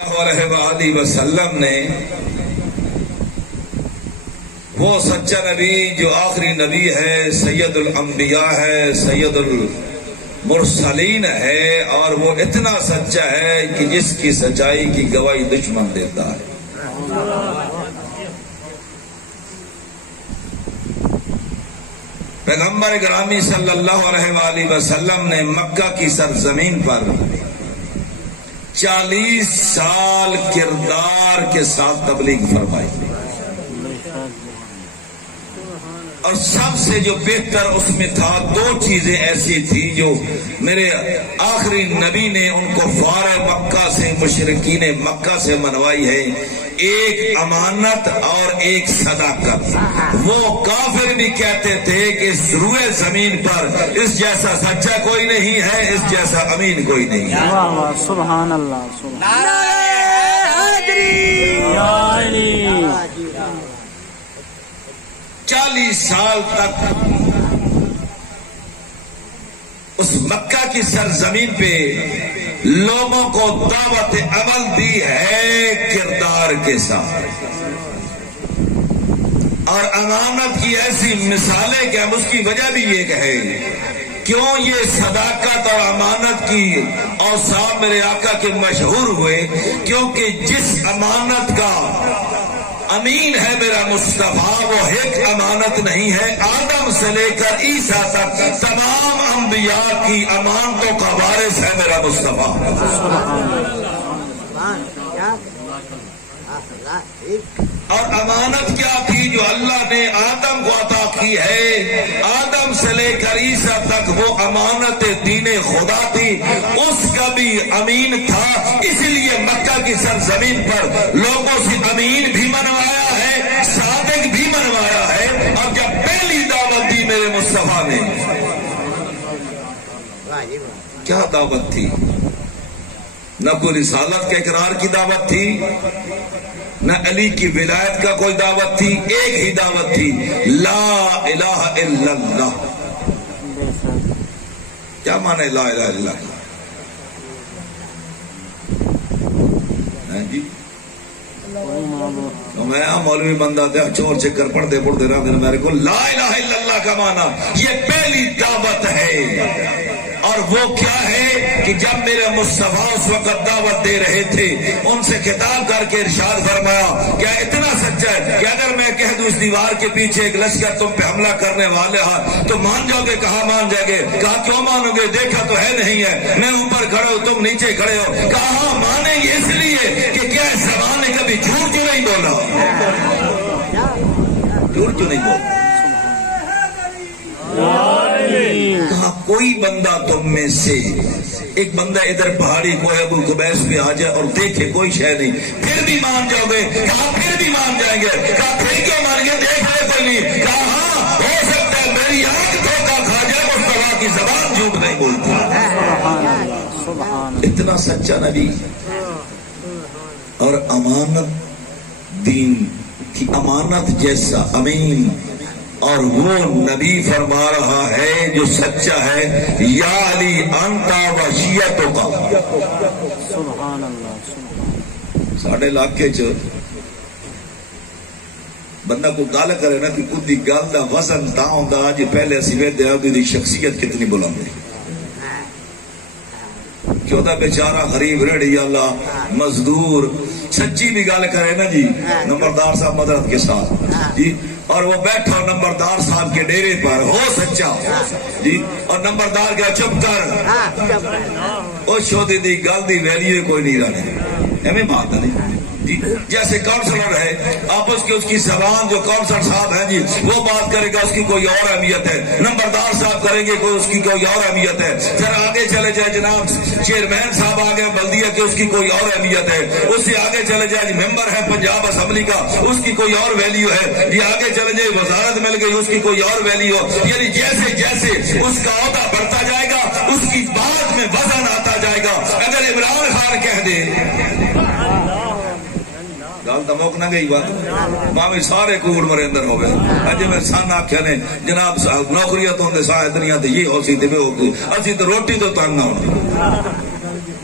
علیہ وسلم نے وہ سچا نبی جو آخری نبی ہے، سید الانبیاء ہے، سید المرسلین ہے، اور وہ اتنا سچا ہے کہ جس کی سچائی کی گواہی دشمن دیتا ہے۔ پیغمبر گرامی صلی اللہ علیہ وآلہ وسلم نے مکہ کی سرزمین پر 40 سال کردار کے ساتھ تبلیغ فرمائی، اور سب سے جو بہتر اس میں تھا، دو چیزیں ایسی تھی جو میرے آخری نبی نے ان کو کفار مکہ سے، مشرکین مکہ سے منوائی ہے، ایک امانت اور ایک صداقت۔ وہ کافر بھی کہتے تھے کہ اس روئے زمین پر اس جیسا سچا کوئی نہیں ہے، اس جیسا امین کوئی نہیں ہے۔ سبحان اللہ، سبحان 40 سال تک اس مکہ کی سرزمین پہ لوگوں کو دعوت عمل دی ہے کردار کے ساتھ، اور امانت کی ایسی مثالیں کہ ہم اس کی وجہ بھی یہ کہیں کیوں یہ صداقت اور امانت کی اوصاف میرے آقا کے مشہور ہوئے، کیونکہ جس امانت کا امین ہے میرا مصطفیٰ، وہ ایک امانت نہیں ہے، آدم سے لے کر عیسیٰ تک تمام انبیاء کی امانتوں کا وارث ہے میرا مصطفیٰ۔ اور امانت کیا تھی جو اللہ نے آدم کو عطا کی ہے؟ آدم سے لے کر عیسیٰ تک وہ امانت دین خدا تھی، اس کا بھی امین تھا، اس لیے مکہ کی سرزمین پر لوگوں سے امین بھی منوایا ہے، صادق بھی منوایا ہے۔ اور جب پہلی دعوت دی میرے مصطفیٰ نے، کیا دعوت تھی؟ نہ کوئی رسالت کے اقرار کی دعوت تھی، نہ علی کی ولایت کا کوئی دعوت تھی، ایک ہی دعوت تھی، لا الہ الا اللہ۔ کیا مانے لا الہ الا اللہ؟ جی میں مولوی بندہ تھا، چور چکر پڑھتے پڑھتے رہا میرے کو لا الہ الا اللہ کا مانا یہ پہلی دعوت ہے۔ اور وہ کیا ہے کہ جب میرے مصطفیٰ اس وقت دعوت دے رہے تھے، ان سے خطاب کر کے ارشاد فرمایا، کیا اتنا سچا ہے کہ اگر میں کہہ دوں اس دیوار کے پیچھے ایک لشکر تم پہ حملہ کرنے والے ہیں تو مان جاؤ گے؟ کہا مان جائیں گے۔ کہا کیوں مانو گے؟ دیکھا تو ہے نہیں ہے، میں اوپر کھڑے ہوں تم نیچے کھڑے ہو۔ کہا ہاں مانیں گے، اس لیے کہ کیا اس زبان نے کبھی جھوٹ کیوں نہیں بولا؟ جھوٹ کیوں نہیں بولا؟ کہا کوئی بندہ تم میں سے ایک بندہ ادھر پہاڑی کوہ ابو قبیس پہ آ جائے اور دیکھے کوئی شے نہیں، پھر بھی مان جاؤ گے؟ کہا پھر بھی مان جائیں گے۔ کہا پھر کیوں مان گے؟ دیکھ لے کوئی نہیں۔ کہا ہاں ہو سکتا ہے میری آنکھ دھوکہ کھا جائے، مصطفیٰ کی زبان جھوٹ نہیں بولتی۔ اتنا سچا نبی، اور امانت، دین کی امانت جیسا امین، اور وہ نبی فرما رہا ہے جو سچا ہے، یا علی انتا وشیتو کا۔ سبحان اللہ۔ ساڑھے علاقے چ بندہ کو گل کرے نا کہ کدی گل دا وزن تا ہوندا جی پہلے اسی ویدے دی شخصیت کتنی بلند ہے، کیوں دا بیچارہ غریب ریڑھی والا مزدور سچی بھی گل کرے نا جی، نمبردار صاحب مدرت کے ساتھ جی، اور وہ بیٹھا نمبردار صاحب کے ڈیرے پر ہو سچا جی، اور نمبردار کیا چپ کر، اس شودی دی گل دی ویلیو کوئی نہیں رہنے، ایویں بات نہیں جی۔ جیسے کاؤنسلر ہے، آپ اس کی زبان جو کاؤنسلر صاحب ہیں جی وہ بات کرے گا، اس کی کوئی اور اہمیت ہے، نمبردار صاحب کریں گے کوئی، اس کی کوئی اور اہمیت ہے، پھر آگے چلے جائے جناب چیئرمین صاحب آگے بلدیہ کے، اس کی کوئی اور اہمیت ہے، اس سے آگے چلے جائے ممبر ہے پنجاب اسمبلی کا، اس کی کوئی اور ویلیو ہے، یہ آگے چلے جائے وزارت مل گئی، اس کی کوئی اور ویلیو، یعنی جیسے جیسے اس کا عہدہ بڑھتا جائے گا اس کی بات میں وزن آتا جائے گا۔ اگر عمران خان کہہ دے گل تو موک نہ گئی بات، مامی سارے کوڑ مرے اندر ہو گئے، اجے میں سن آکھیا نے جناب نوکریاں تو اندے سائے دنیا تے یہ ہو سی تے وہ ہو سی، اسی تو روٹی تو تنگ نہ ہو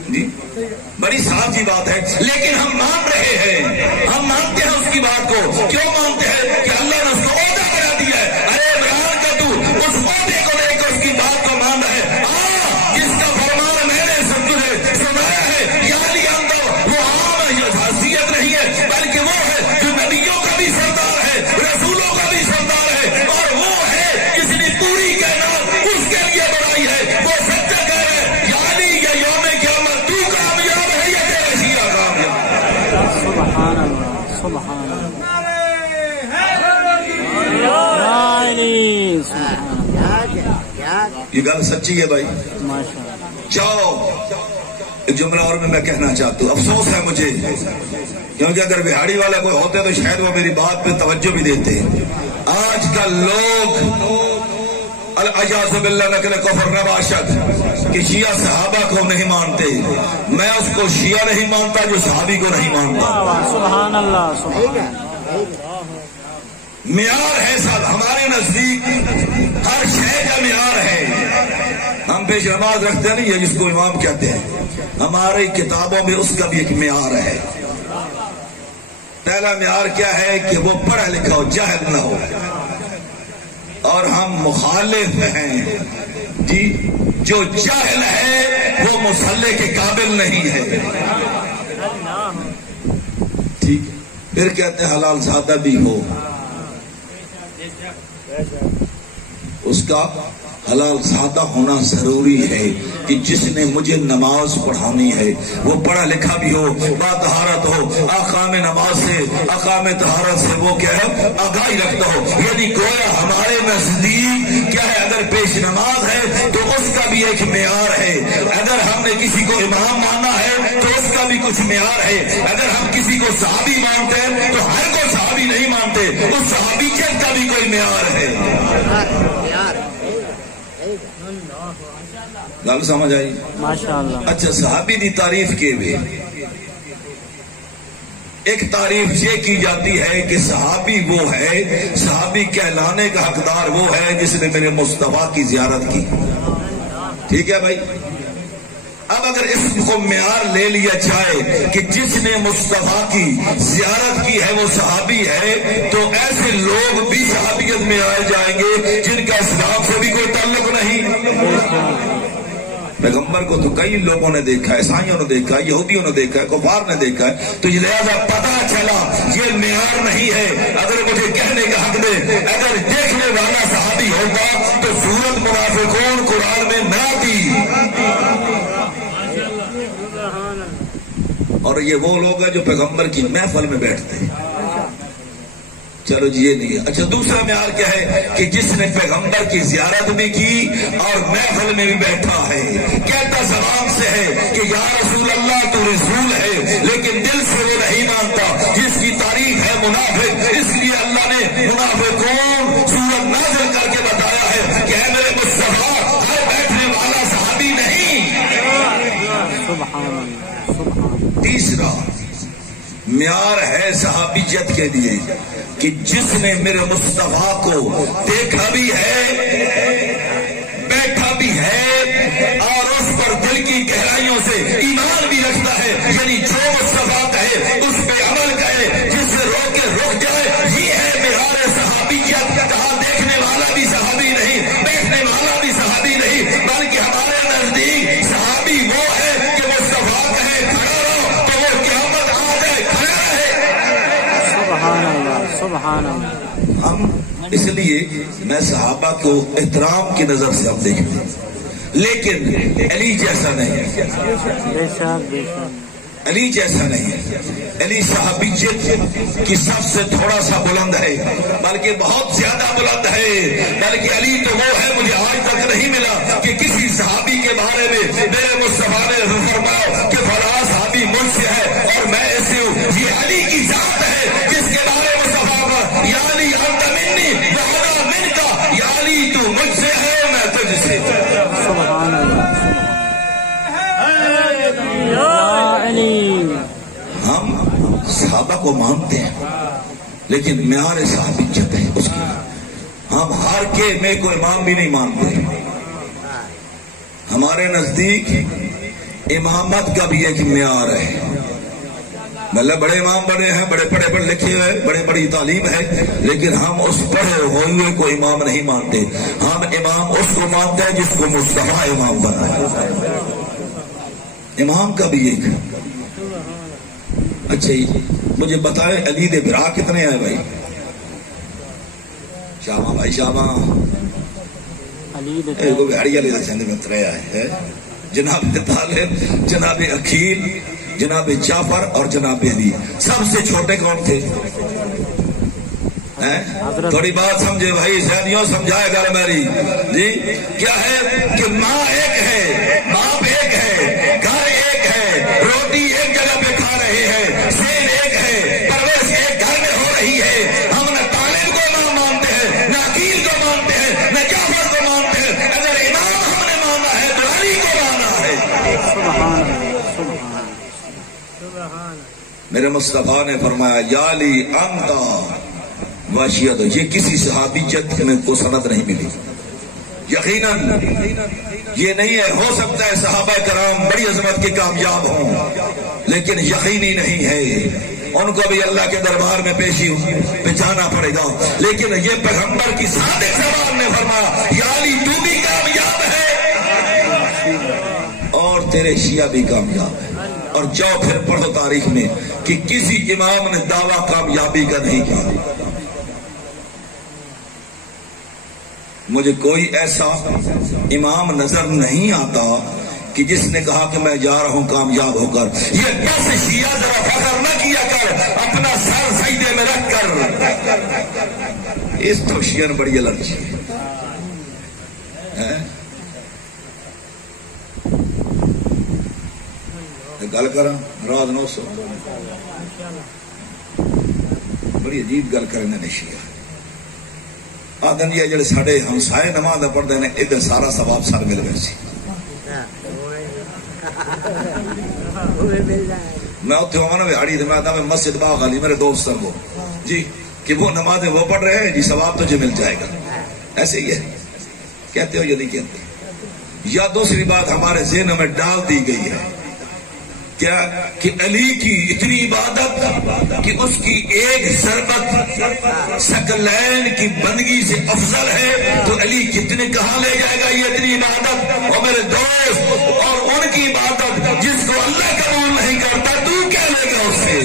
جی، بڑی بڑی سادی بات ہے، لیکن ہم مان رہے ہیں، ہم مانتے ہیں اس کی بات کو. کیوں مانتے ہیں؟ کہ اللہ نے اس کو عہدہ بنا دیا ہے. ارے عمران کا تو اس عہدے کو لے کر اس کی بات کو مان رہے ہیں. جس کا فرمان میں نے سنایا ہے، یعنی اندر وہ عام حیثیت نہیں ہے، بلکہ وہ ہے جو نبیوں کا بھی سردار ہے، رسولوں کا بھی سردار ہے، اور وہ ہے جس نے پوری کائنات اس کے لیے بنائی ہے. وہ سچا کہہ رہے ہیں، یعنی یہ یوم قیامت تو کامیاب ہے یا تیرا شیعہ کامیاب. سبحان اللہ سبحان اللہ. یہ گل سچی ہے بھائی. ماشاء اللہ. جاؤ ایک جملہ اور میں کہنا چاہتا ہوں. افسوس ہے مجھے، کیونکہ اگر بہاڑی والا کوئی ہوتے تو شاید وہ میری بات پہ توجہ بھی دیتے. آج کل لوگ الاعوذ باللہ نقل کفر نباشد کہ شیعہ صحابہ کو نہیں مانتے. میں اس کو شیعہ نہیں مانتا جو صحابی کو نہیں مانتا. سبحان اللہ سبحان اللہ. معیار ہے صاحب ہمارے نزدیک، ہر شے کا معیار ہے. ہم پیش نماز رکھتے نہیں ہے جس کو امام کہتے ہیں، ہماری کتابوں میں اس کا بھی ایک معیار ہے. پہلا معیار کیا ہے کہ وہ پڑھا لکھا ہو، جاہل نہ ہو. اور ہم مخالف ہیں جی، جو جاہل ہے وہ مصلی کے قابل نہیں ہے. ٹھیک، پھر کہتے ہیں حلال زادہ بھی ہو، اس کا حلال زادہ ہونا ضروری ہے کہ جس نے مجھے نماز پڑھانی ہے وہ پڑھا لکھا بھی ہو، با طہارت ہو، احکام نماز سے احکام طہارت سے وہ کیا ہے آگاہی رکھتا ہو. یعنی گویا ہمارے نزدیک کیا ہے، اگر پیش نماز ہے تو اس کا بھی ایک معیار ہے. اگر ہم نے کسی کو امام ماننا ہے تو اس کا بھی کچھ معیار ہے. اگر ہم کسی کو صحابی مانتے ہیں تو ہر کوئی صحابی نہیں مانتے، اس صحابیت کا بھی کوئی معیار ہے. گل سمجھ آئی؟ ماشاء اللہ. اچھا، صحابی دی تعریف کے ہوئے ایک تعریف یہ کی جاتی ہے کہ صحابی وہ ہے، صحابی کہلانے کا حقدار وہ ہے جس نے میرے مصطفیٰ کی زیارت کی. ٹھیک ہے بھائی. اب اگر اس کو معیار لے لیا جائے کہ جس نے مصطفیٰ کی زیارت کی ہے وہ صحابی ہے، تو ایسے لوگ بھی صحابیت میں آئے جائیں گے جن کا اسلام سے بھی کوئی تعلق نہیں. پیغمبر کو تو کئی لوگوں نے دیکھا ہے، عیسائیوں نے دیکھا ہے، یہودیوں نے دیکھا ہے، کفار نے دیکھا ہے، تو لہذا پتا چلا یہ معیار نہیں ہے. اگر مجھے کہنے کا حق دے، اگر دیکھنے والا صحابی ہوگا تو سورت منافقون قرآن میں نہ آتی. اور یہ وہ لوگ ہیں جو پیغمبر کی محفل میں بیٹھتے ہیں. چلو جی یہ نہیں ہے. اچھا، دوسرا معیار کیا ہے کہ جس نے پیغمبر کی زیارت بھی کی اور محفل میں بھی بیٹھا ہے، کہتا زبان سے ہے کہ یا رسول اللہ تو رسول ہے، لیکن دل سے وہ نہیں مانتا، جس کی تاریخ ہے منافق. اس لیے اللہ نے منافقون سورت نازل کر کے بتایا ہے کہ اے میرے مصطفیٰ، ہر بیٹھنے والا صحابی نہیں. سبحان اللہ سبحان. تیسرا معیار ہے صحابیت کے لیے کہ جس نے میرے مصطفیٰ کو دیکھا بھی ہے، بیٹھا بھی ہے، اور اس پر دل کی گہرائیوں سے ایمان بھی رکھتا ہے. یعنی جو مصطفیٰ کہے اس پہ عمل کرے، جس سے روک کے رک جائے. یہ ہے معیار صحابیت. کہا دیکھنے والا بھی صحابی نہیں، بیٹھنے والا بھی صحابی نہیں، بلکہ ہمارے نزدیک صحابی وہ ہے کہ مصطفیٰ کہے کھڑا رہو تو وہ قیامت آ جائے کھڑا رہے. سبحان اللہ سبحان اللہ. ہم اس لیے میں صحابہ کو احترام کی نظر سے ہم دیکھتے ہیں، لیکن علی جیسا نہیں. بے شک بے شک. علی جیسا نہیں. علی صحابیت کی سب سے تھوڑا سا بلند ہے، بلکہ بہت زیادہ بلند ہے. بلکہ علی تو وہ ہے، مجھے آج تک نہیں ملا کہ کسی صحابی کے بارے میں میرے مصطفیٰ نے فرمایا کہ فلاں صحابی مجھ سے ہے اور میں ایسے ہوں. یہ علی کی ذات ہے جس کے بارے میں مصطفیٰ کا یا علی انت منی وانا منکا، یا علی تو مجھ سے ہے میں تجھ سے. سبحان اللہ. یا علی. ہم صحابہ کو مانتے ہیں لیکن معیار صحابیت ہے اس کی. ہم ہر کے میں کوئی امام بھی نہیں مانتے. ہمارے نزدیک امامت کا بھی ایک معیار ہے. مطلب بڑے امام بنے ہیں، بڑے پڑھے پڑھ لکھے ہوئے، بڑے بڑی تعلیم ہے، لیکن ہم اس پڑھے ہوئے کو امام نہیں مانتے. ہم امام اس کو مانتے ہیں جس کو مصطفیٰ امام بنائے. امام کا بھی ایک. اچھا مجھے بتائیں علی دے برا کتنے ہیں بھائی؟ شامہ بھائی شامہ کو بہاڑی علی چند میں اترے آئے ہیں. جناب طالب، جناب عقیل، جناب جعفر اور جناب علی. سب سے چھوٹے کون تھے؟ تھوڑی بات سمجھے بھائی، سیدیوں سمجھائے گا میری جی. کیا ہے کہ ماں ایک ہے، باپ ایک ہے، گھر ایک ہے، روٹی ایک جگہ پہ کھا رہے ہیں، سین ایک ہے، پرورش ایک گھر میں ہو رہی ہے. ہم نہ طالب کو امام مانتے ہیں، نہ عقیل کو مانتے ہیں، نہ جعفر کو مانتے ہیں. اگر امام ہم نے مانا ہے تو علی کو مانا ہے. میرے مصطفیٰ نے فرمایا یا علی انتا واشیت. یہ کسی صحابیت میں کو سند نہیں ملی. یقیناً یہ نہیں ہے. ہو سکتا ہے صحابہ کرام بڑی عظمت کے کامیاب ہوں، لیکن یقینی نہیں ہے. ان کو بھی اللہ کے دربار میں پیشی پہ جانا پڑے گا. لیکن یہ پیغمبر کی صادق زبان نے فرمایا یا علی تو بھی کامیاب ہے اور تیرے شیعہ بھی کامیاب ہے. اور جاؤ پھر پڑھو تاریخ میں کہ کسی امام نے دعویٰ کامیابی کا نہیں کیا. مجھے کوئی ایسا امام نظر نہیں آتا کہ جس نے کہا کہ میں جا رہا ہوں کامیاب ہو کر. یہ بس شیعہ ذرا فخر نہ کیا کر اپنا سر سجدے میں رکھ کر. اس تو شیعہ نے بڑی الرجی ہے. گل کر رات 900 بڑی عجیب گل کرنے نے شیعہ آدم جی جڑے ساڈے ہمسائے نماز پڑھتے ہیں ادھر سارا ثواب سر مل گئے سی. میں اتنے ہوا نا بہاڑی میں آتا میں مسجد باغ علی میرے دوست ہیں وہ جی کہ وہ نمازیں وہ پڑھ رہے ہیں جی ثواب تجھے مل جائے گا. ایسے ہی ہے کہتے ہو یا نہیں کہتے؟ یا دوسری بات ہمارے ذہن میں ڈال دی گئی ہے کیا کہ علی کی اتنی عبادت کہ اس کی ایک ضربت ثقلین کی بندگی سے افضل ہے تو علی کتنے کہاں لے جائے گا یہ اتنی عبادت. اور میرے دوست اور ان کی عبادت جس کو اللہ قبول نہیں کرتا تو کیا لے گا اس سے.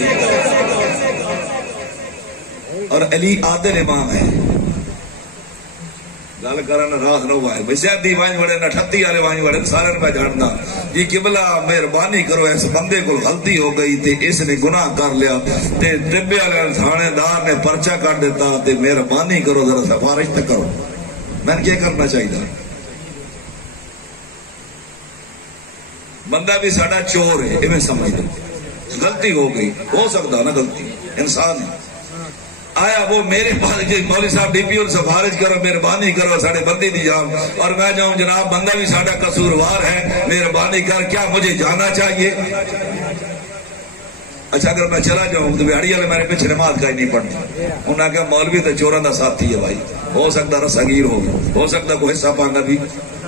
اور علی عادل امام ہے. گل کرنا رات نو آئے بھائی سیادی وائن وڑے نہ ٹھتی والے وائن وڑے سارے میں جاننا جی قبلہ مہربانی کرو اس بندے کو غلطی ہو گئی تے اس نے گناہ کر لیا تے ڈبے والے تھانے دار نے پرچہ کر دیتا تے مہربانی کرو ذرا سفارش تو کرو. میں نے کیا کرنا چاہیے؟ بندہ بھی ساڈا چور ہے ایویں سمجھ لو. غلطی ہو گئی ہو سکتا نا غلطی انسان ہے. آیا وہ میرے پاس مولوی صاحب ڈی پی او سفارش کرو مہربانی کرو ساڑے بندے دی جان اور میں جاؤں جناب بندہ بھی ساڑا قصوروار ہے مہربانی کر کیا مجھے جانا چاہیے؟ اچھا اگر میں چلا جاؤں تو بہاڑی والے میرے پیچھے نماز کا ہی نہیں پڑھتی. انہوں نے کہا مولوی تو چوراں دا ساتھی ہے بھائی ہو سکتا رسگیر ہو سکتا کوئی حصہ پانا بھی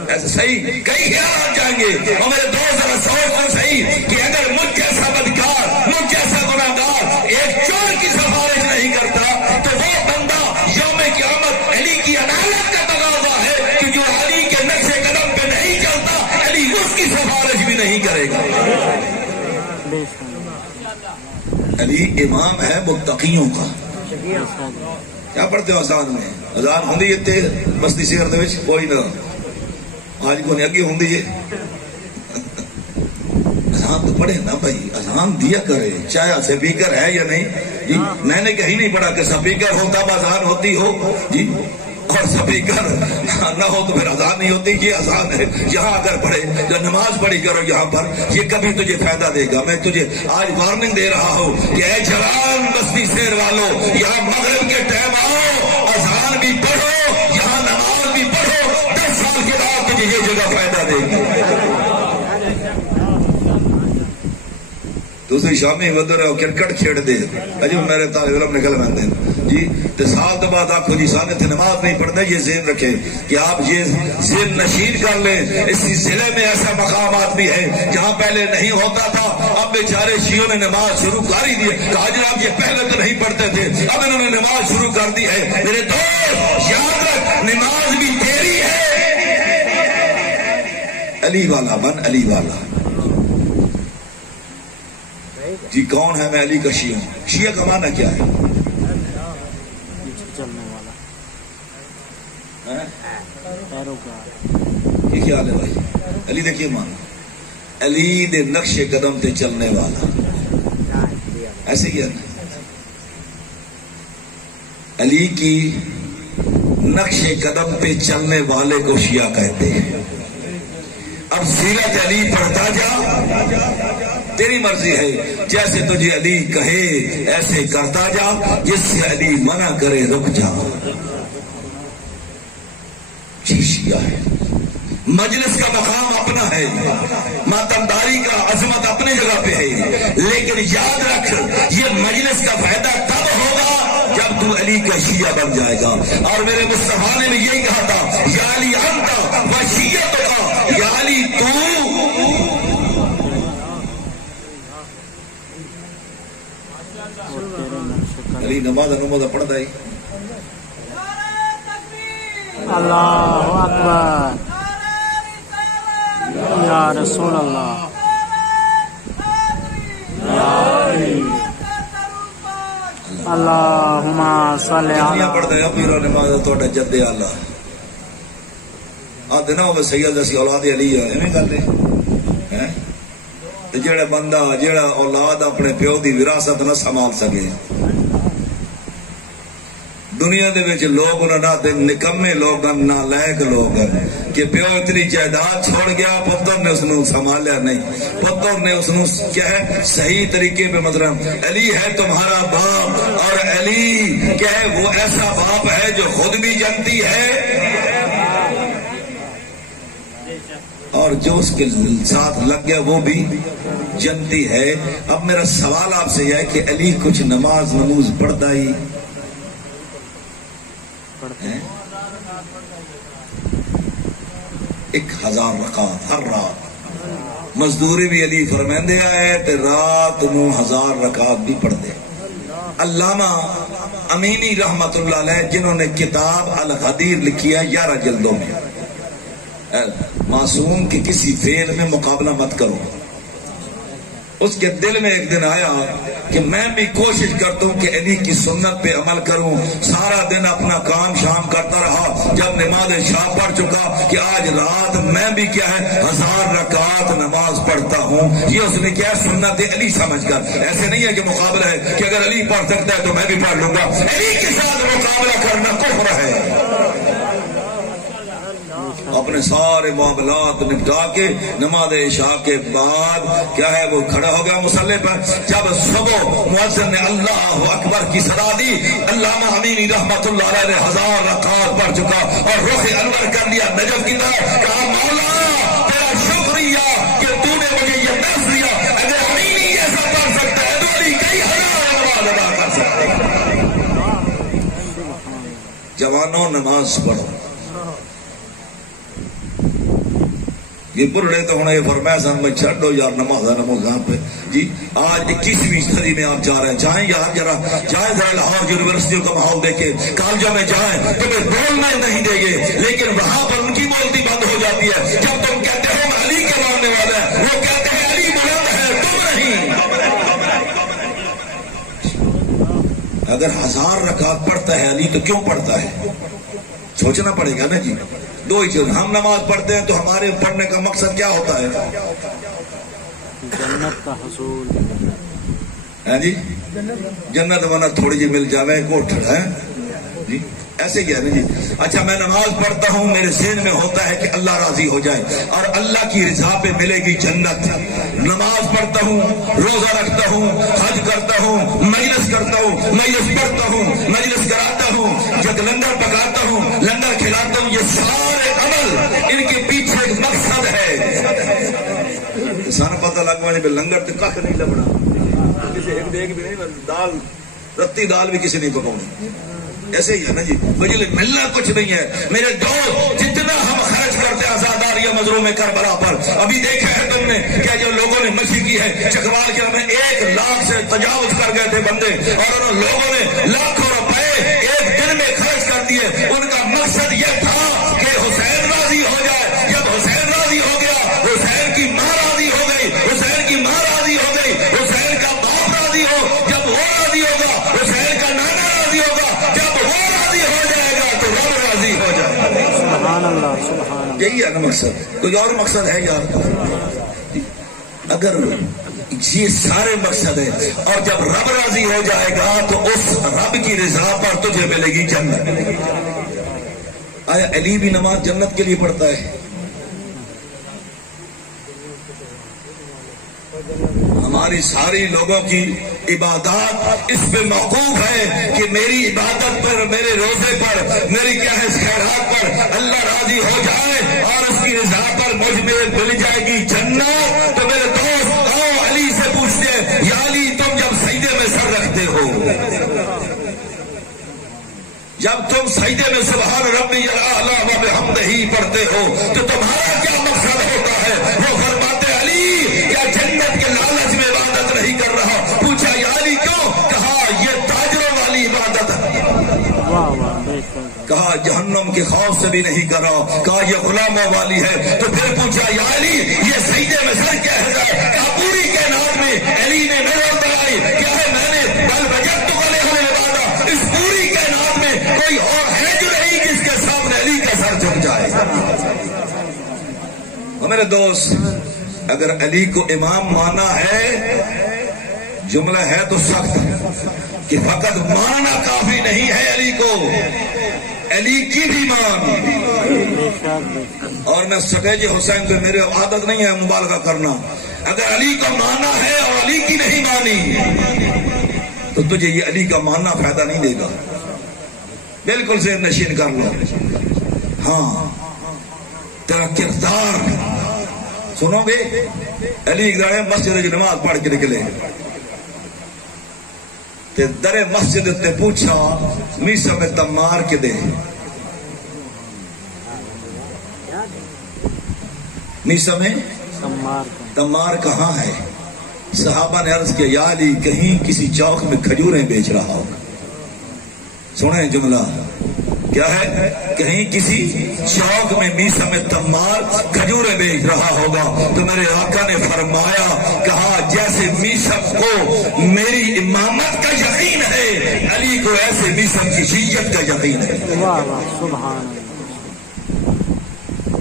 ایسے صحیح کئی خیال آ جائیں گے. اور میرے دوست ذرا سوچ تو صحیح کہ اگر مجھ جیسا بدکار مجھ جیسا گناہگار ایک چور کی سفارش نہیں کرتا تو وہ بندہ یوم قیامت علی کی عدالت کا تقاضا ہے کہ جو علی کے نقش قدم پہ نہیں چلتا علی اس کی سفارش بھی نہیں کرے گا. علی امام ہے متقیوں کا. کیا پڑھتے ہو اذان میں؟ اذان ہوندی ہے بستی شہر دے وچ کوئی نہ آج کو نہیں اگے ہوندی ہے. اذان تو پڑھے نا بھائی اذان دیا کرے چاہے سپیکر ہے یا نہیں جی. میں نے کہیں نہیں پڑھا کہ سپیکر ہوتا اذان ہوتی ہو جی اور سپیکر نہ ہو تو پھر اذان نہیں ہوتی. یہ اذان ہے یہاں اگر پڑھے جو نماز پڑھی کرو یہاں پر یہ کبھی تجھے فائدہ دے گا. میں تجھے آج وارننگ دے رہا ہوں کہ اے جوان بستی شہر والوں یہاں مغرب کے ٹائم آؤ اذان بھی پڑھو یہاں نماز بھی پڑھو 10 سال کے بعد تجھے یہ جگہ فائدہ دے گی. دوسری شامی ودر ہے کرکٹ کھیڑ دے اجو میرے طالب علم نکل میں جی تو سال کے بعد آپ کو جی سال تھے نماز نہیں پڑھتے. یہ ذہن رکھے کہ آپ یہ ذہن نشین کر لیں. اس ضلع میں ایسا مقامات بھی ہے جہاں پہلے نہیں ہوتا تھا, اب بیچارے شیعوں نے نماز شروع کر ہی دی. کہا جناب یہ پہلے تو نہیں پڑھتے تھے, اب انہوں نے نماز شروع کر دی ہے. میرے دوست یاد رکھ, نماز بھی تیری ہے. علی والا بن, علی والا. جی کون ہے؟ میں علی کا شیعہ ہوں. شیعہ کا معنی کیا ہے؟ چلنے والا یہ خیال ہے بھائی. علی دیکھیے معنی, علی دے نقش قدم تے چلنے والا. ایسے ہی ہے نا, علی کی نقش قدم پہ چلنے والے کو شیعہ کہتے ہیں. اب سیرت علی پڑھتا جا, تیری مرضی ہے, جیسے تجھے علی کہے ایسے کرتا جا, جس سے علی منع کرے رک جا. شیعہ ہے. مجلس کا مقام اپنا ہے, ماتمداری کا عظمت اپنی جگہ پہ ہے, لیکن یاد رکھ یہ مجلس کا فائدہ تب ہوگا جب تو علی کا شیعہ بن جائے گا. اور میرے مصطفیٰ نے بھی یہی کہا تھا, یا علی انت و شیعتک, یا علی تو. علی نماز پڑھتا ہے. اللہ اکبر یا رسول اللہ. اللہم صلی علی. پڑھتا ہے پیرو نماز توڑا جد اللہ آتے نا وہ سید اسی اولاد علی ہے. ایویں گل ہے جڑا بندہ جڑا اولاد اپنے پیو دی وراثت نہ سنبھال سکے. دنیا دے وچ لوگ نہ نکمے لوگ نالائق لوگ کہ پیو اتنی جائیداد چھوڑ گیا, پتر نے اس نے سنبھالیا نہیں, پتر نے اس نے کیا ہے صحیح طریقے پہ. مطلب علی ہے تمہارا باپ, اور علی کیا ہے وہ ایسا باپ ہے جو خود بھی جنتی ہے اور جو اس کے ساتھ لگ گیا وہ بھی جنتی ہے. اب میرا سوال آپ سے یہ ہے کہ علی کچھ نماز پڑھتا ہی 1000 رکعت ہر رات. مزدوری بھی علی فرمائندے آئے تے رات نو 1000 رکعت بھی پڑھتے. علامہ امینی رحمت اللہ علیہ جنہوں نے کتاب الغدیر لکھی ہے 11 جلدوں میں, معصوم کے کسی فعل میں مقابلہ مت کرو. اس کے دل میں ایک دن آیا کہ میں بھی کوشش کرتا ہوں کہ علی کی سنت پہ عمل کروں. سارا دن اپنا کام شام کرتا رہا, جب نماز شام پڑھ چکا کہ آج رات میں بھی کیا ہے 1000 رکعت نماز پڑھتا ہوں. یہ اس نے کیا سنت علی سمجھ کر. ایسے نہیں ہے کہ مقابلہ ہے کہ اگر علی پڑھ سکتا ہے تو میں بھی پڑھ لوں گا. علی کے ساتھ مقابلہ کرنا کفر ہے. اپنے سارے معاملات نپٹا کے نماز عشاء کے بعد کیا ہے وہ کھڑا ہو گیا مصلی پر. جب صبح مؤذن نے اللہ اکبر کی صدا دی, علامہ امینی رحمت اللہ علیہ نے 1000 رکعت پڑھ چکا اور رخ انور کر لیا نجف کی طرح. کہا مولا تیرا شکریہ کہ تو نے مجھے یہ درس دیا, اگر امینی ایسا پڑھ سکتا ہے تو علی کئی 1000 نماز ادا کر سکتے ہیں. جوانوں نماز پڑھو. یہ برڑے تو ہونا یہ فرمایا سن میں چھڑو یار نماز پہ. جی آج 21ویں صدی میں آپ جا رہے ہیں, جائیں یار جائیں ذرا لاہور یونیورسٹیوں کا ماحول دیکھیں, کالجوں میں جائیں تمہیں بولنا نہیں دیں گے, لیکن وہاں پر ان کی بولتی بند ہو جاتی ہے. جب تم کہتے ہو علی کے ماننے والا ہے, وہ کہتے ہیں علی بلند ہے تم نہیں. اگر 1000 رکعت پڑھتا ہے علی تو کیوں پڑھتا ہے, سوچنا پڑے گا نا جی. دو ہی چیز, ہم نماز پڑھتے ہیں تو ہمارے پڑھنے کا مقصد کیا ہوتا ہے؟ جنت کا حصول ہے جی, جنت وانا تھوڑی جی مل جاوے کوٹھ ہے جی, ایسے کیا ہے نا جی. اچھا میں نماز پڑھتا ہوں, میرے ذہن میں ہوتا ہے کہ اللہ راضی ہو جائے اور اللہ کی رضا پہ ملے گی جنت. نماز پڑھتا ہوں, روزہ رکھتا ہوں, حج کرتا ہوں, مجلس کرتا ہوں, مجلس پڑھتا ہوں, مجلس کراتا ہوں, جب لنگر پکاتا ہوں, لنگر کھلاتا ہوں, یہ سارے عمل ان کے پیچھے ایک مقصد ہے. سارا پتہ لگوانے پہ لنگر تو کھ نہیں لبنا, کسی ایک دیکھ بھی نہیں, دال رتی دال بھی کسی نہیں پکاؤنی. ایسے ہی ہے نا جی. مجھے ملنا کچھ نہیں ہے میرے دوست. جتنا ہم خرچ کرتے ہیں آزاداریہ مظلوم کربلا پر, ابھی دیکھا ہے تم نے کیا جو لوگوں نے مچھی کی ہے چکوال کے میں 1 لاکھ سے تجاوز کر گئے تھے بندے, اور ان لوگوں نے لاکھوں روپے ایک دن میں خرچ کر دیے. ان کا مقصد یہ تھا کہ حسین راضی ہو جائے. جب حسین راضی ہو گیا, حسین کی ماں راضی ہو گئی, حسین کی ماں راضی ہو گئی, حسین کا باپ راضی ہو, جب وہ راضی ہوگا حسین کا نانا راضی ہوگا, جب وہ راضی ہو جائے گا تو رب راضی ہو جائے گا. سبحان اللہ سبحان اللہ. یہی ہے نا مقصد, کوئی اور مقصد ہے یار؟ اگر یہ سارے مقصد ہے, اور جب رب راضی ہو جائے گا تو اس رب کی رضا پر تجھے ملے گی جنت. آیا علی بھی نماز جنت کے لیے پڑھتا ہے؟ ہماری ساری لوگوں کی عبادات اس پہ موقوف ہے کہ میری عبادت پر, میرے روزے پر, میری کیا ہے خیرات پر اللہ راضی ہو جائے اور اس کی رضا پر مجھ میں مل جائے گی جنت. تو میرے دوست آؤ علی سے پوچھتے ہیں, یا علی تم جب سجدے میں سر رکھتے ہو, جب تم سجدے میں سبحان ربی الاعلی و بحمدہ پڑھتے ہو تو تمہارا کیا مقصد ہوتا ہے؟ وہ فرماتے علی کیا جنت کے لالچ میں عبادت نہیں کر رہا. پوچھا یا علی کیوں؟ کہا یہ تاجروں والی عبادت ہے. کہا جہنم کے خوف سے بھی نہیں کر رہا. کہا یہ غلاموں والی ہے. تو پھر پوچھا یا علی یہ سجدے میں سر کیا ہے؟ کہا پوری کائنات میں علی نے نظر بنائی کیا ہے, میں نے بل وجدت علیہ عبادہ, اس پوری کائنات میں کوئی اور ہے جو نہیں جس کے سامنے علی کا سر جھک جائے. میرے دوست اگر علی کو امام مانا ہے, جملہ ہے تو سخت کہ فقط ماننا کافی نہیں ہے علی کو, علی کی بھی مان. اور میں سٹیج حسین کو میرے عادت نہیں ہے مبالغہ کرنا, اگر علی کو مانا ہے اور علی کی نہیں مانی تو تجھے یہ علی کا ماننا فائدہ نہیں دے گا. بالکل ذہن نشین کر لو. ہاں تیرا کردار سنو گے. علی گڑھ مسجد کی نماز پڑھ کے نکلے, تے در مسجد تے پوچھا میسا میں تمار کے دے. میسا میں تمار کہاں ہے؟ صحابہ نے عرض کیا یا علی کہیں کسی چوک میں کھجوریں بیچ رہا ہوگا. سنیں جملہ کیا ہے, کہیں کسی چوک میں میسا میں تمار کھجوریں بیچ رہا ہوگا. تو میرے آقا نے فرمایا, کہا جیسے میسم کو میری امامت کا یقین ہے علی کو ایسے میسم کی شیعت کا یقین ہے.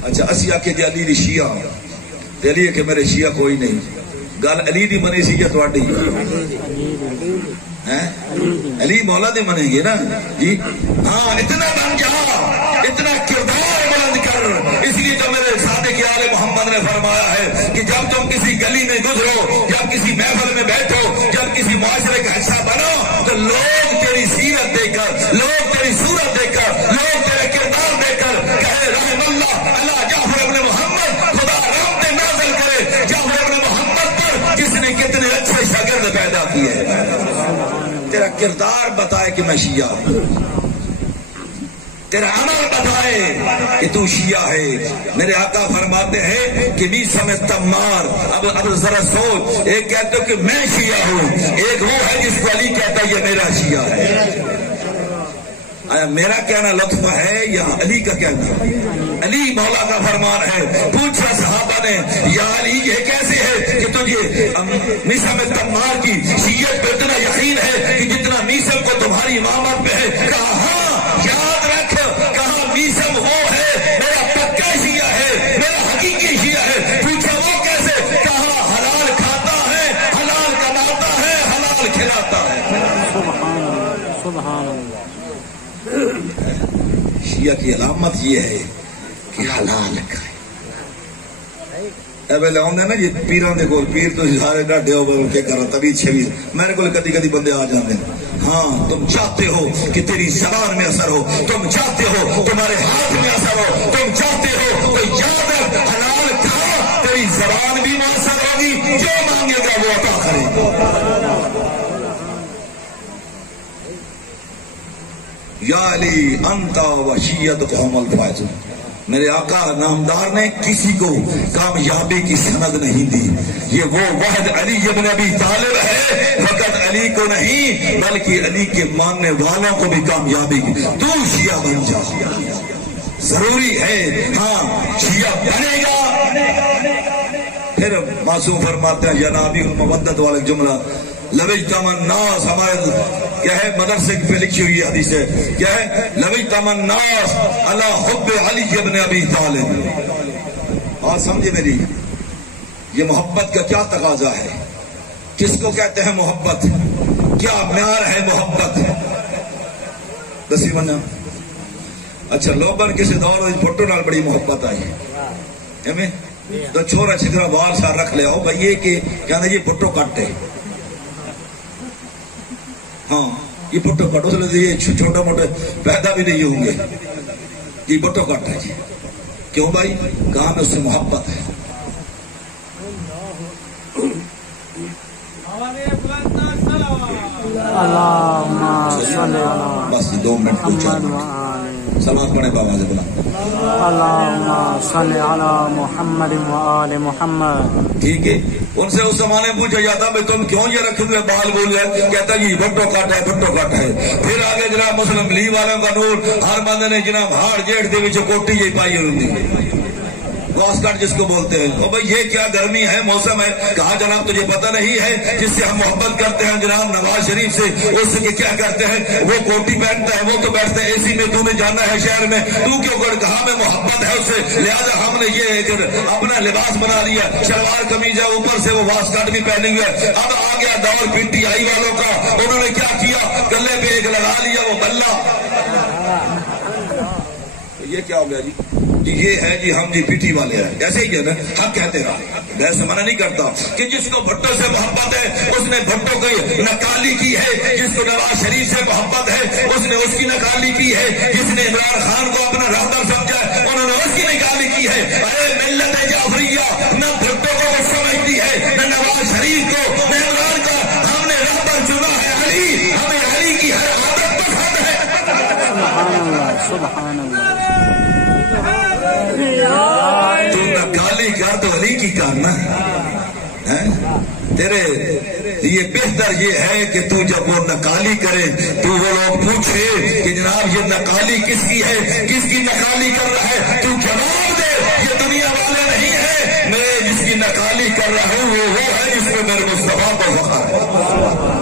اچھا اسی آکے جی علی دی شیعہ, علی ہے کہ میرے شیعہ کوئی نہیں. گل علی دی منی سی یا تواڈی؟ علی مولا دی منیں گے نا جی. ہاں اتنا بن جا, اتنا کردار بلند کر. اس لیے تو میرے صادق آل محمد نے فرمایا ہے کہ جب تم کسی گلی میں گزرو, جب کسی محفل میں بیٹھو, جب کسی معاشرے کا حصہ بنو تو لوگ تیری سیرت دیکھ کر, لوگ تیری صورت دیکھ کر, لوگ تیرے کردار دیکھ کر کہے رحم اللہ اللہ جعفر ابن محمد, خدا رحمت نازل کرے جعفر ابن محمد پر جس نے کتنے اچھے شاگرد پیدا کیے. تیرا کردار بتائے کہ میں شیعہ ہوں, تیرا عمل بتائے کہ تو شیعہ ہے. میرے آقا فرماتے ہیں کہ میسا میں تمار. اب ذرا سوچ, ایک کہتے ہو کہ میں شیعہ ہوں, ایک وہ ہے جس کو علی کہتا ہے یہ میرا شیعہ ہے. آیا میرا کہنا لطف ہے یا علی کا کہنا؟ علی مولا کا فرمان ہے. پوچھا صحابہ نے یا علی یہ کیسے ہے کہ تجھے میسم میں تمار کی شیعت پہ اتنا یقین ہے کہ جتنا میسم کو تمہاری امامت پہ ہے؟ کہا ہاں یاد رکھ, کہا میسم وہ ہے میرا پکا شیعہ ہے, میرا حقیقی شیعہ ہے. پوچھا وہ کیسے؟ کہا حلال کھاتا ہے, حلال کماتا ہے, حلال کھلاتا ہے. سبحان اللہ. شیعہ کی علامت یہ ہے کہ حلال کھائے. نا جی پیروں کے کول, پیر تو سارے ڈاڈے ہو کے کر تبھی چھوی میرے کو کدی کدی بندے آ جاتے ہیں. ہاں تم چاہتے ہو کہ تیری زبان میں اثر ہو, تم چاہتے ہو تمہارے ہاتھ میں اثر ہو, تم چاہتے ہو تو یاد رکھ حلال کھا, تیری زبان بھی مؤثر ہوگی, جو مانگے گا وہ عطا کرے گا. یا علی انتا و شیعتکم الفائزون، میرے آقا نامدار نے کسی کو کامیابی کی سند نہیں دی، یہ وہ واحد علی ابن ابی طالب ہے، فقط علی کو نہیں بلکہ علی کے ماننے والوں کو بھی کامیابی کی، تو شیعہ بن جا، ضروری ہے، ہاں شیعہ بنے گا۔ پھر معصوم فرماتے ہیں یا نبی المودت والا جملہ، لوجتمع الناس، ہمارے کیا ہے مدرسے پہ لکھی ہوئی حدیث ہے، کیا ہے لوجتمع الناس علی حب علی ابن ابی طالب۔ اور سمجھے میری یہ محبت کا کیا تقاضا ہے، کس کو کہتے ہیں محبت، کیا معیار ہے محبت، بس یہ منا۔ اچھا لوبن کسی دور میں پھٹو نال بڑی محبت آئی ہمیں تو چھوڑا چھترا بال سا رکھ لیا ہو بھائی، یہ کہ کہنا یہ پھٹو کٹے، ہاں یہ پھٹو کٹ، اس لیے یہ چھوٹا موٹے پیدا بھی نہیں ہوں گے، یہ پھٹو کٹ ہے جی، کیوں بھائی کہاں میں اس سے محبت ہے۔ بس 2 منٹ سلام پڑھے بابا سے بلا اللہم صلی علی محمد و آل محمد۔ ٹھیک ہے، ان سے اس زمانے میں پوچھا جاتا بھائی تم کیوں یہ رکھے ہوئے بال بول رہے، کہتا جی بھٹو کٹ ہے، بھٹو کٹ ہے۔ پھر آگے جناب مسلم لیگ والوں کا نور، ہر بندے نے جناب ہاڑ جیٹ دے وچ کوٹی جی پائی ہوئی، واسکٹ جس کو بولتے ہیں۔ او بھائی یہ کیا گرمی ہے، موسم ہے، کہا جناب تجھے پتہ نہیں ہے جس سے ہم محبت کرتے ہیں جناب نواز شریف سے، اس سے کیا کرتے ہیں، وہ کوٹی پہنتا ہے، وہ تو بیٹھتا ہے اے سی میں، تو نے جانا ہے شہر میں، تو کیوں کر کہا میں محبت ہے اس سے، لہذا ہم نے یہ اپنا لباس بنا لیا، شلوار قمیض ہے، اوپر سے وہ واسکٹ بھی پہنے ہوئے۔ اب آ گیا دور پی ٹی آئی والوں کا، انہوں نے کیا کیا، گلے پہ ایک لگا لیا وہ بلہ، یہ کیا ہو گیا جی، یہ ہے جی ہم جی پی ٹی والے ہیں، ایسے ہی ہے نا، حق کہتے رہا، ویسے منع نہیں کرتا کہ جس کو بھٹو سے محبت ہے اس نے بھٹو کی نکالی کی ہے، جس کو نواز شریف سے محبت ہے اس نے اس کی نکالی کی ہے، جس نے عمران خان کو اپنا رہبر سمجھا ہے انہوں نے اس کی نکالی کی ہے۔ ارے ملت جعفریہ نہ بھٹو کو سمجھتی ہے نہ نواز شریف کو نہ عمران کا، ہم نے رہبر چنا ہے علی، ہمیں علی کی ہر عادت پسند ہے۔ سبحان اللہ سبحان اللہ۔ تو نکالی کر تو علی کی کرنا ہے، تیرے یہ بہتر یہ ہے کہ تو جب وہ نکالی کرے تو وہ لوگ پوچھے کہ جناب یہ نکالی کس کی ہے، کس کی نکالی کر رہا ہے، تو جواب دے یہ دنیا والے نہیں ہے، میں جس کی نکالی کر رہا ہوں وہ ہے جس میں میرے مصطفیٰ کو فخر ہے۔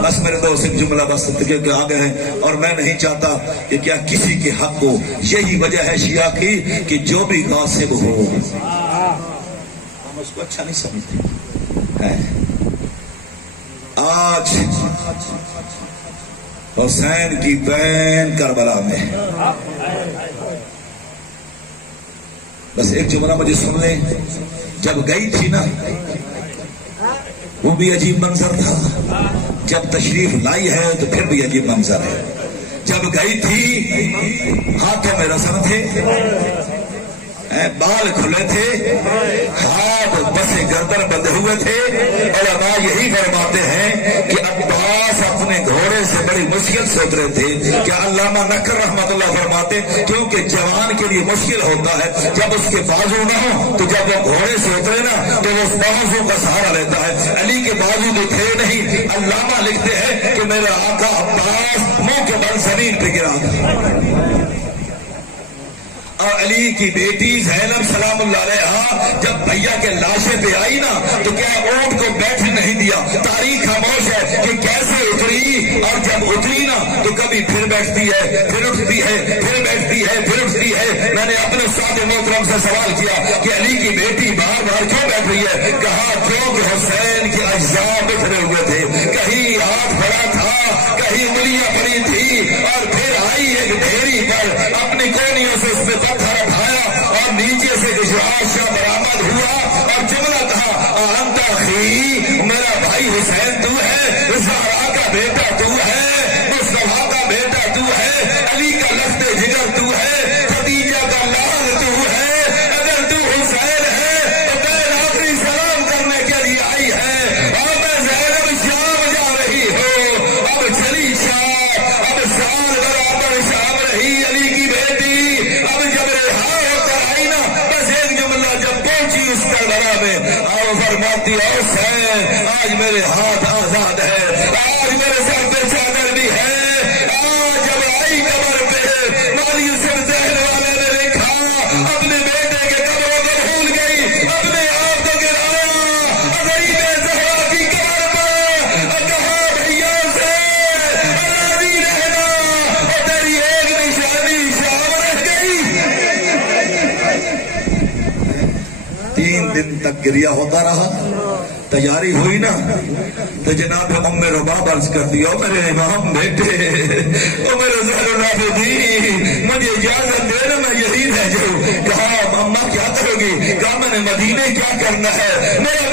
بس میرے دوست ایک جملہ بس کے آگے ہیں، اور میں نہیں چاہتا کہ کیا کسی کے حق کو، یہی وجہ ہے شیعہ کی کہ جو بھی غاصب ہو ہم اس کو اچھا نہیں سمجھتے ہیں۔ آج حسین کی بہن کربلا میں، بس ایک جملہ مجھے سن لیں، جب گئی تھی نا وہ بھی عجیب منظر تھا، جب تشریف لائی ہے تو پھر بھی عجیب منظر ہے۔ جب گئی تھی ہاتھوں میں رسم تھے، بال کھلے تھے، ہاتھ بسے گردن بندھے ہوئے تھے، علماء یہی فرماتے ہیں کہ عباس اپنے گھوڑے سے بڑی مشکل سے اترے تھے، کہ علامہ نقر رحمت اللہ فرماتے کیونکہ جوان کے لیے مشکل ہوتا ہے جب اس کے بازو نہ ہو، تو جب وہ گھوڑے سے اترے نا تو وہ اس بازو کا سہارا لیتا ہے۔ علی کے بازو تو تھے نہیں، علامہ لکھتے ہیں کہ میرا آقا عباس منہ کے بل زمین پہ گرا تھا۔ اور علی کی بیٹی زینب سلام اللہ علیہا جب بھیا کے لاشے پہ آئی نا تو کیا اونٹ کو بیٹھنے نہیں دیا، تاریخ خاموش ہے کہ کیسے اتری، اور جب اتری نا تو کبھی پھر بیٹھتی ہے، پھر اٹھتی ہے، پھر بیٹھتی ہے، پھر اٹھتی ہے۔ میں نے اپنے ساتھ محترم سے سوال کیا کہ علی کی بیٹی بار بار کیوں بیٹھ رہی ہے، کہا کیونکہ حسین کے اجزاء بکھرے ہوئے تھے، کہیں ہاتھ پڑا تھا، کہیں انگلیاں پڑی تھی، اور پھر آئی ایک ڈھیری پر اپنی کونیوں سے اس پہ پتھر اٹھایا اور نیچے سے گشاشا برآمد ہوا اور جملہ کہا انت اخی، میرا بھائی حسین تو ہے، زہرا کا بیٹا تو ہے، مصطفیٰ کا بیٹا تو ہے، علی کا لخت جگر تو ہے، خدیجہ کا لال تو ہے، اگر تو حسین ہے تو میں آخری سلام کرنے کے لیے آئی ہے، اور میں زینب شام جا رہی ہوں، اب چلی شام، اب سال برابر شام رہی گریا ہوتا رہا. تیاری ہوئی نا تو جناب ام رباب عرض کر دیا میرے امام بیٹے او میرے زہر العابدین مجھے اجازت دے نا میں یہی رہ جاؤں. کہا اماں کیا کرو گی؟ کہا میں نے مدینے کیا کرنا ہے, میرا